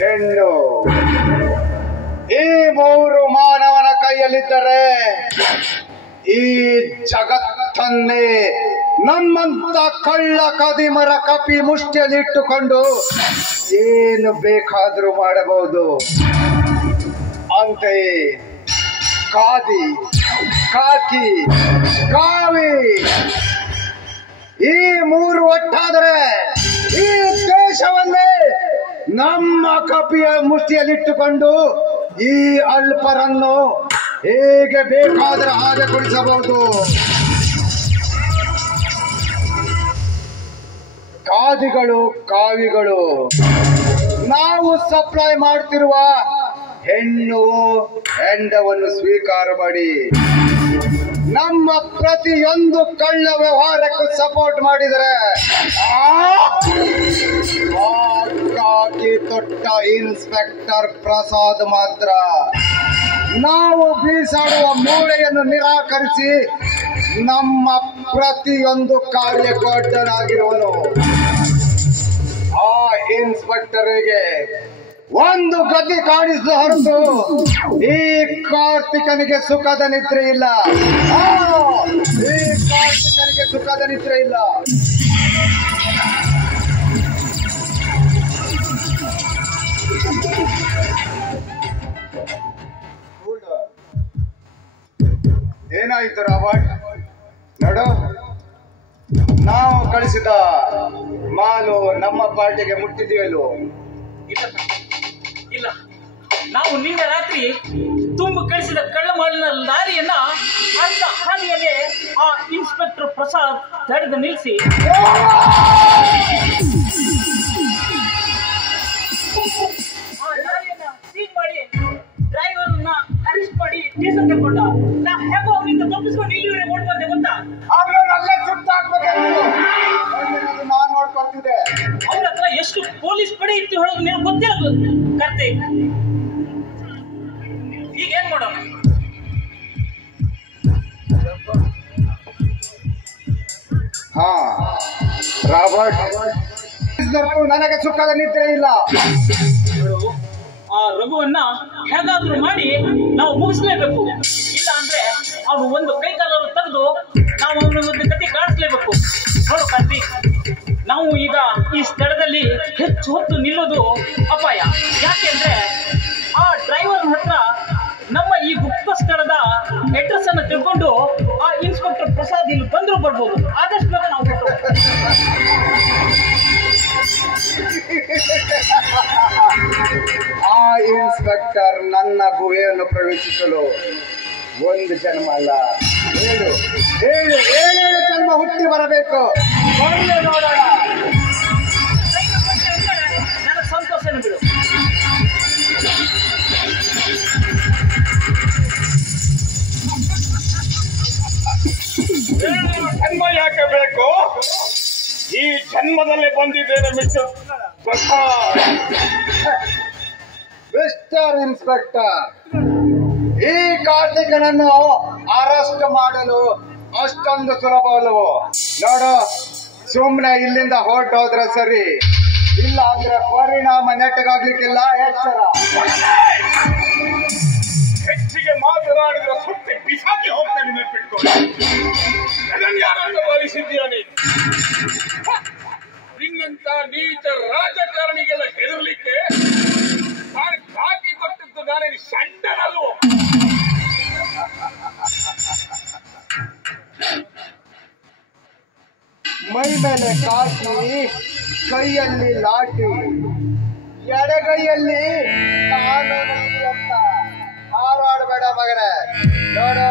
ಹೆಣ್ಣು ಈ ಮೂರು ಮಾನವನ ಕೈಯಲ್ಲಿದ್ದರೆ ಈ ಜಗತ್ತನ್ನೇ ನಮ್ಮಂತ ಕಳ್ಳ ಕದಿಮರ ಕಪಿ ಮುಷ್ಟಿಯಲ್ಲಿಟ್ಟುಕೊಂಡು ಏನು ಬೇಕಾದರೂ ಮಾಡಬಹುದು. ಅಂತೆಯೇ ಖಾದಿ, ಕಾಕಿ, ಕಾವಿ ಈ ಮೂರು ಒಟ್ಟಾದರೆ ಈ ದೇಶವನ್ನೇ ನಮ್ಮ ಕಪಿಯ ಮುಷ್ಟಿಯಲ್ಲಿಟ್ಟುಕೊಂಡು ಈ ಅಲ್ಪರನ್ನು ಹೇಗೆ ಬೇಕಾದರೆ ಹಾಗೆ ಕೊಡಿಸಬಹುದು. ಖಾದಿಗಳು, ಕಾವಿಗಳು ನಾವು ಸಪ್ಲೈ ಮಾಡ್ತಿರುವ ಹೆಣ್ಣು ಹೆಂಡವನ್ನು ಸ್ವೀಕಾರ ಮಾಡಿ ನಮ್ಮ ಪ್ರತಿಯೊಂದು ಕಳ್ಳ ವ್ಯವಹಾರಕ್ಕೂ ಸಪೋರ್ಟ್ ಮಾಡಿದರೆ ಕಾಕಿ ತೊಟ್ಟ ಇನ್ಸ್ಪೆಕ್ಟರ್ ಪ್ರಸಾದ್ ಮಾತ್ರ ನಾವು ಬೀಸಾಡುವ ಮೂಳೆಯನ್ನು ನಿರಾಕರಿಸಿ ನಮ್ಮ ಪ್ರತಿಯೊಂದು ಕಾರ್ಯಕ್ಕೂ ಅಡ್ಡನಾಗಿರುವನು. ಆ ಇನ್ಸ್ಪೆಕ್ಟರಿಗೆ ಒಂದು ಗತಿ ಕಾಣಿಸಿದ ಹೊರತು ಈ ಕಾರ್ತಿಕನಿಗೆ ಸುಖದ ನಿದ್ರೆ ಇಲ್ಲ. ಈ ಕಾರ್ತಿಕನಿಗೆ ಸುಖದ ನಿದ್ರೆ ಇಲ್ಲ. ಏನಾಯ್ತು ರಾಬರ್ಟ್? ನೋಡು, ನಾವು ಕಳಿಸಿದ ಮಾಲು ನಮ್ಮ ಪಾರ್ಟಿಗೆ ಮುಟ್ಟಿದೆಯಲ್ಲೋ? ಇಲ್ಲ ಇಲ್ಲ, ನಾವು ನಿನ್ನೆ ರಾತ್ರಿ ತುಂಬು ಕಳಿಸಿದ ಕಳ್ಳ ಮಾಲಿನ ಲಾರಿಯನ್ನ ಅರ್ಧ ಹಾದಿಯಲ್ಲೇ ಆ ಇನ್ಸ್ಪೆಕ್ಟರ್ ಪ್ರಸಾದ್ ತಡೆದು ನಿಲ್ಲಿಸಿ ಆ ಲಾರಿಯನ್ನ ಸೀಲ್ ಮಾಡಿ ಡ್ರೈವರ್ನ ಅರೆಸ್ಟ್ ಮಾಡಿ ಸ್ಟೇಷನ್ ಕರ್ಕೊಂಡ. ನಾ ಹೇಗೋ ಅವನಿಂದ ತಪ್ಪಿಸ್ಕೊಂಡು ಇಲ್ಲಿವರೆಗೆ ಓಡ್ ಬಂದೆ ಗೊತ್ತಾ? ಅವನಲ್ಲೇ ಸುಟ್ಟಾಕ್ಬೇಕು. ನಾನ್ ನೋಡ್ಕೊಳ್ತಿದ್ದೆ. ಅವ್ರ ಹತ್ರ ಎಷ್ಟು ಪೊಲೀಸ್ ಪಡೆ ಇತ್ತು ಹೇಳೋದು ನಿನಗೆ ಗೊತ್ತಿರೋದು ಕರ್ತೆ. ಈಗ ಏನ್ ಮಾಡೋಣ? ಹಾ ರಾಬರ್ಟ್, ನನಗೆ ಸುಖದ ನಿದ್ರೆ ಇಲ್ಲ. ಆ ರಘುವನ್ನ ಹೇಗಾದ್ರೂ ಮಾಡಿ ನಾವು ಮುಗಿಸ್ಲೇಬೇಕು. ಇಲ್ಲ ಅಂದ್ರೆ ಅವನು ಒಂದು ಕೈಕಾಲನ್ನು ತೆಗೆದು ನಾವು ಅವನ ಒಂದು ಕತೆ ಕಾಣಿಸ್ಲೇಬೇಕು. ನೋಡು ಕಾರ್ತಿಕ್, ನಾವು ಈಗ ಈ ಸ್ಥಳದಲ್ಲಿ ಹೆಚ್ಚು ಹೊತ್ತು ನಿಲ್ಲೋದು ಅಪಾಯ. ಯಾಕೆಂದ್ರೆ ಆ ಡ್ರೈವರ್ ಹತ್ರ ನಮ್ಮ ಈ ಗುಪ್ತ ಸ್ಥಳದ ಅಡ್ರೆಸ್ ಅನ್ನು ತಿಳ್ಕೊಂಡು ಆ ಇನ್ಸ್ಪೆಕ್ಟರ್ ಪ್ರಸಾದ್ ಇಲ್ಲಿ ಬಂದ್ರು ಬರ್ಬೋದು. ಆದಷ್ಟು ಬೇಗ ನಾವು ಆ ಇನ್ಸ್ಪೆಕ್ಟರ್ ನನ್ನ ಗುಹೆಯನ್ನು ಪ್ರವೇಶಿಸಲು ಒಂದು ಜನ್ಮ ಅಲ್ಲ, ಏಳು ಜನ್ಮ ಹುಟ್ಟಿ ಬರಬೇಕು. ನೋಡೋಣ. ನನಗೆ ಸಂತೋಷನ ಬಿಡು. ಜನ್ಮ ಯಾಕೆ ಬೇಕು? ಈ ಜನ್ಮದಲ್ಲೇ ಬಂದಿದ್ದೇನೆ ಮಿಸ್ಟರ್ ಇನ್ಸ್ಪೆಕ್ಟರ್. ಈ ಕಾರ್ತಿಕನನ್ನು ಅರೆಸ್ಟ್ ಮಾಡಲು ಅಷ್ಟೊಂದು ಸುಲಭವಲ್ಲವೋ? ನೋಡು, ಸುಮ್ನೆ ಇಲ್ಲಿಂದ ಹೊರಟೋದ್ರೆ ಸರಿ, ಇಲ್ಲ ಅಂದ್ರೆ ಪರಿಣಾಮ ನೆಟ್ಟಗಾಗ್ಲಿಕ್ಕಿಲ್ಲ. ಎಚ್ಚರ. ಹೆಚ್ಚಿಗೆ ಮಾತನಾಡಿದ್ರೆ ಸುತ್ತಿ ಬಿಸಾಕಿ ಹೋಗ್ತೇನೆ. ನೆನ್ಪಿಟ್ಕೊಂಡು ಅದನ್ನು ಯಾರನ್ನ ಭಾವಿಸಿದ್ದೀಯ ನೀನು? ನಿನ್ನಂತ ನೀಚ ರಾಜಕಾರಣಿಗೆಲ್ಲ ಹೆದರ್ಲಿಕ್ಕೆ ನಾನು ಕಾಕಿ ಕೊಟ್ಟಿದ್ದು ನಾನೇನು ಷಂಡನಲ್ವೋ? ಮೈ ಮೇಲೆ ಕಾಕಿ, ಕೈಯಲ್ಲಿ ಲಾಠಿ, ಎಡಗೈಯಲ್ಲಿ ಕಾನೂನು ಅಂತ ಹಾರಾಡಬೇಡ ಮಗನೇ. ನೋಡು,